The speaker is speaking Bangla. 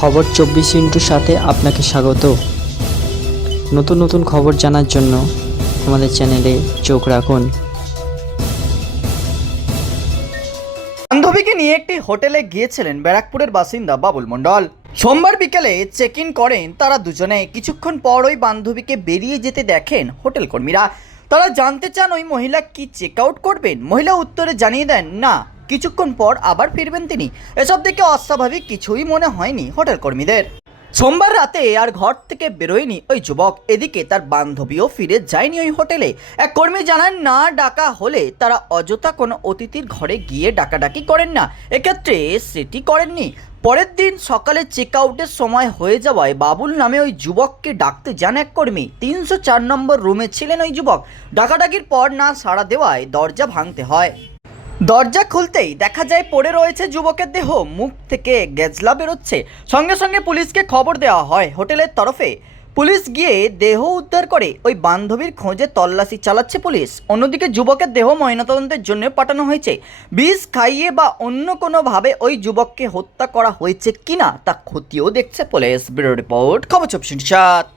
খবর চব্বিশ ইন্টুর সাথে আপনাকে স্বাগত। নতুন নতুন খবর জানার জন্য আমাদের চ্যানেলে চোখ রাখুন। বান্ধবীকে নিয়ে একটি হোটেলে গিয়েছিলেন ব্যারাকপুরের বাসিন্দা বাবুল মণ্ডল। সোমবার বিকেলে চেক ইন করেন তারা দুজনে। কিছুক্ষণ পর ওই বান্ধবীকে বেরিয়ে যেতে দেখেন হোটেল কর্মীরা। তারা জানতে চান ওই মহিলা কি চেক আউট করবেন? মহিলা উত্তরে জানিয়ে দেন, না কিছুক্ষণ পর আবার ফিরবেন তিনি। এসব দেখে অস্বাভাবিক কিছুই মনে হয়নি হোটেল কর্মীদের সোমবার রাতে আর ঘর থেকে বেরোয়নি ওই যুবক। এদিকে তার বান্ধবীও ফিরে যায়নি ওই হোটেলে। এক কর্মী জানান, না ডাকা হলে তারা অযথা কোনো অতিথির ঘরে গিয়ে ডাকাডাকি করেন না। এক্ষেত্রে সেটি করেননি। পরের দিন সকালে চেক আউটের সময় হয়ে যাওয়ায় বাবুল নামে ওই যুবককে ডাকতে যান এক কর্মী। তিনশো চার নম্বর রুমে ছিলেন ওই যুবক। ডাকাডাকির পর না সাড়া দেওয়ায় দরজা ভাঙতে হয়। দরজা খুলতেই দেখা যায় পড়ে রয়েছে যুবকের দেহ। মুখ থেকে গেজলা বেরোচ্ছে। সঙ্গে সঙ্গে পুলিশকে খবর দেওয়া হয় হোটেলের তরফে। পুলিশ গিয়ে দেহ উদ্ধার করে ওই বান্ধবীর খোঁজে তল্লাশি চালাচ্ছে পুলিশ। অন্যদিকে যুবকের দেহ ময়নাতদন্তের জন্য পাঠানো হয়েছে। বিষ খাইয়ে বা অন্য কোনোভাবে ওই যুবককে হত্যা করা হয়েছে কিনা তা খতিয়েও দেখছে পুলিশ ব্যুরো রিপোর্ট। খবর চব্বিশ সাত।